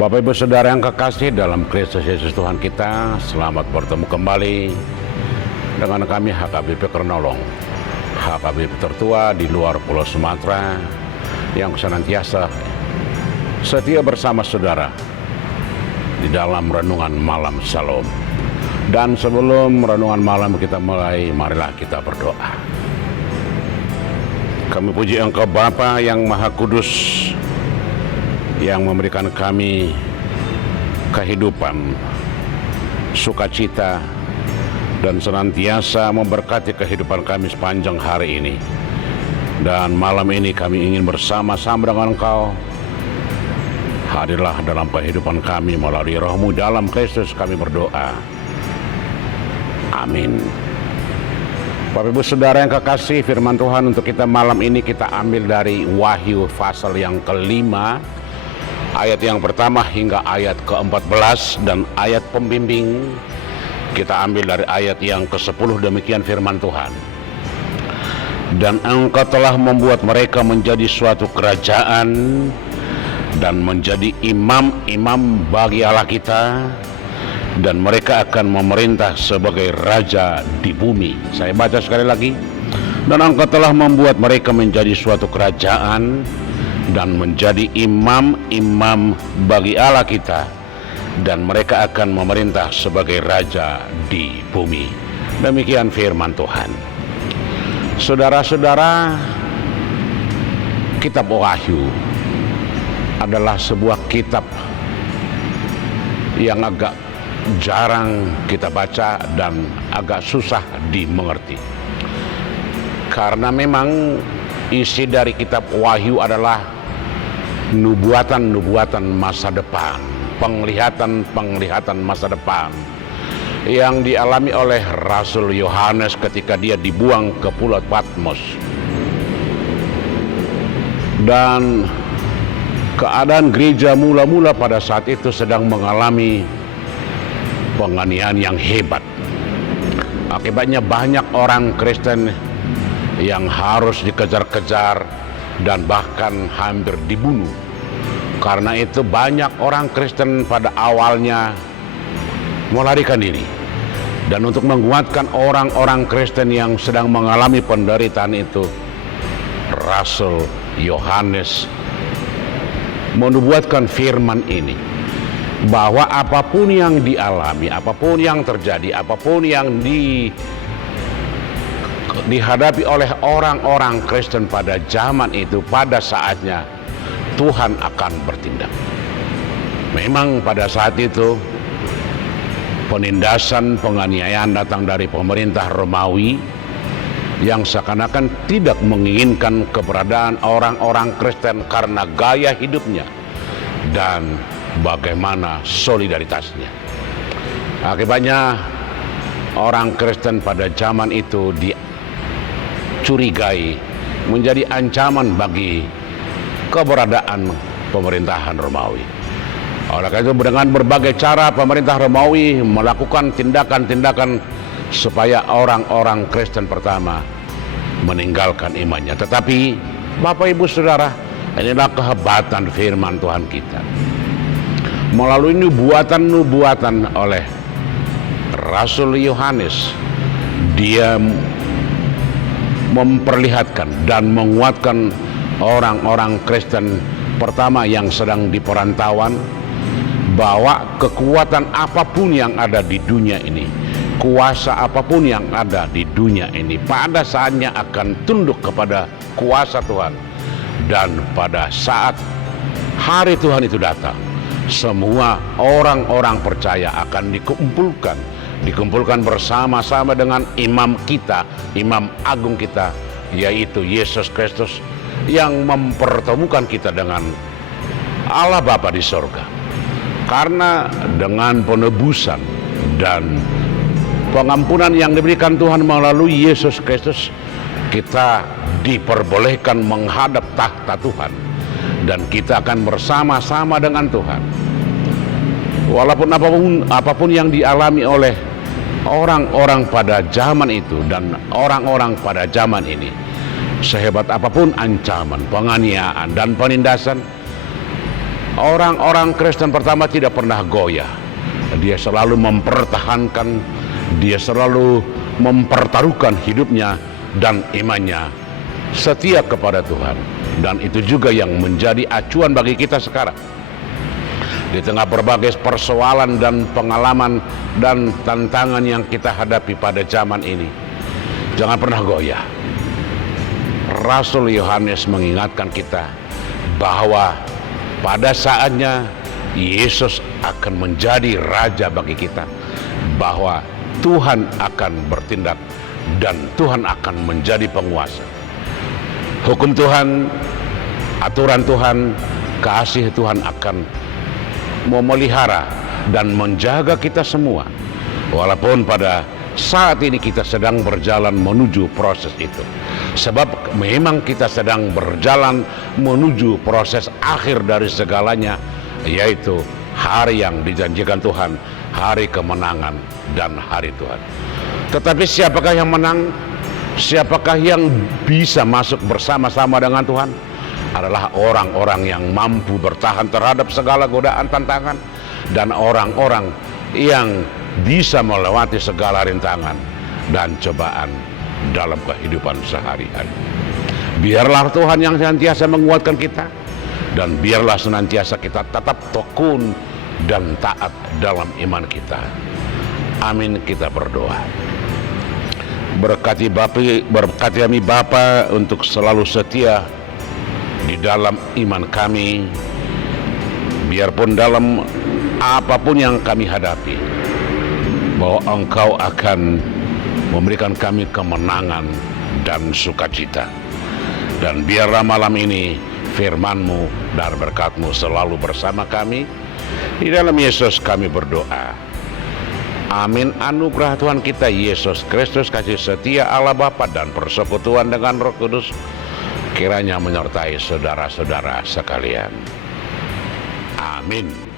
Bapak Ibu Saudara yang kekasih dalam Kristus Yesus Tuhan kita, selamat bertemu kembali dengan kami HKBP Kernolong, HKBP tertua di luar Pulau Sumatera yang senantiasa setia bersama saudara di dalam renungan malam Shalom. Dan sebelum renungan malam kita mulai, marilah kita berdoa. Kami puji Engkau Bapa yang Maha Kudus, yang memberikan kami kehidupan, sukacita, dan senantiasa memberkati kehidupan kami sepanjang hari ini. Dan malam ini kami ingin bersama-sama dengan Engkau. Hadirlah dalam kehidupan kami melalui Roh-Mu, dalam Kristus kami berdoa. Amin. Bapak Ibu Saudara yang kekasih, firman Tuhan untuk kita malam ini kita ambil dari Wahyu pasal yang kelima, ayat yang pertama hingga ayat ke-14, dan ayat pembimbing kita ambil dari ayat yang ke-10. Demikian firman Tuhan. Dan Engkau telah membuat mereka menjadi suatu kerajaan dan menjadi imam-imam bagi Allah kita, dan mereka akan memerintah sebagai raja di bumi. Saya baca sekali lagi. Dan Engkau telah membuat mereka menjadi suatu kerajaan dan menjadi imam-imam bagi Allah kita, dan mereka akan memerintah sebagai raja di bumi. Demikian firman Tuhan. Saudara-saudara, kitab Wahyu adalah sebuah kitab yang agak jarang kita baca dan agak susah dimengerti, karena memang isi dari kitab Wahyu adalah nubuatan-nubuatan masa depan, penglihatan-penglihatan masa depan yang dialami oleh Rasul Yohanes ketika dia dibuang ke Pulau Patmos. Dan keadaan gereja mula-mula pada saat itu sedang mengalami penganiayaan yang hebat. Akibatnya banyak orang Kristen yang harus dikejar-kejar dan bahkan hampir dibunuh. Karena itu banyak orang Kristen pada awalnya melarikan diri. Dan untuk menguatkan orang-orang Kristen yang sedang mengalami penderitaan itu, Rasul Yohanes menubuatkan firman ini, bahwa apapun yang dialami, apapun yang terjadi, apapun yang dihadapi oleh orang-orang Kristen pada zaman itu, pada saatnya Tuhan akan bertindak. Memang pada saat itu penindasan, penganiayaan datang dari pemerintah Romawi yang seakan-akan tidak menginginkan keberadaan orang-orang Kristen karena gaya hidupnya dan bagaimana solidaritasnya. Akibatnya orang Kristen pada zaman itu dicurigai menjadi ancaman bagi keberadaan pemerintahan Romawi. Oleh karena itu dengan berbagai cara pemerintah Romawi melakukan tindakan-tindakan supaya orang-orang Kristen pertama meninggalkan imannya. Tetapi Bapak Ibu Saudara, inilah kehebatan firman Tuhan kita. Melalui nubuatan-nubuatan oleh Rasul Yohanes, dia memperlihatkan dan menguatkan orang-orang Kristen pertama yang sedang di perantauan, bahwa kekuatan apapun yang ada di dunia ini, kuasa apapun yang ada di dunia ini, pada saatnya akan tunduk kepada kuasa Tuhan. Dan pada saat hari Tuhan itu datang, semua orang-orang percaya akan dikumpulkan bersama-sama dengan imam kita, imam agung kita, yaitu Yesus Kristus, yang mempertemukan kita dengan Allah Bapa di sorga. Karena dengan penebusan dan pengampunan yang diberikan Tuhan melalui Yesus Kristus, kita diperbolehkan menghadap tahta Tuhan, dan kita akan bersama-sama dengan Tuhan. Walaupun apapun yang dialami oleh orang-orang pada zaman itu dan orang-orang pada zaman ini, sehebat apapun ancaman, penganiayaan, dan penindasan, Orang-orang Kristen pertama tidak pernah goyah. Dia selalu mempertahankan, dia selalu mempertaruhkan hidupnya dan imannya setia kepada Tuhan. Dan itu juga yang menjadi acuan bagi kita sekarang. Di tengah berbagai persoalan dan pengalaman dan tantangan yang kita hadapi pada zaman ini, jangan pernah goyah. Rasul Yohanes mengingatkan kita bahwa pada saatnya Yesus akan menjadi raja bagi kita, bahwa Tuhan akan bertindak dan Tuhan akan menjadi penguasa. Hukum Tuhan, aturan Tuhan, kasih Tuhan akan memelihara dan menjaga kita semua, walaupun pada saat ini kita sedang berjalan menuju proses itu. Sebab memang kita sedang berjalan menuju proses akhir dari segalanya, yaitu hari yang dijanjikan Tuhan, hari kemenangan dan hari Tuhan. Tetapi siapakah yang menang? Siapakah yang bisa masuk bersama-sama dengan Tuhan? Adalah orang-orang yang mampu bertahan terhadap segala godaan, tantangan, dan orang-orang yang bisa melewati segala rintangan dan cobaan dalam kehidupan sehari-hari. Biarlah Tuhan yang senantiasa menguatkan kita, dan biarlah senantiasa kita tetap tekun dan taat dalam iman kita. Amin, kita berdoa. Berkati kami Bapa untuk selalu setia di dalam iman kami, biarpun dalam apapun yang kami hadapi, bahwa Engkau akan memberikan kami kemenangan dan sukacita. Dan biarlah malam ini firman-Mu dan berkat-Mu selalu bersama kami. Di dalam Yesus kami berdoa. Amin. Anugerah Tuhan kita Yesus Kristus, kasih setia Allah Bapa dan persekutuan dengan Roh Kudus kiranya menyertai saudara-saudara sekalian. Amin.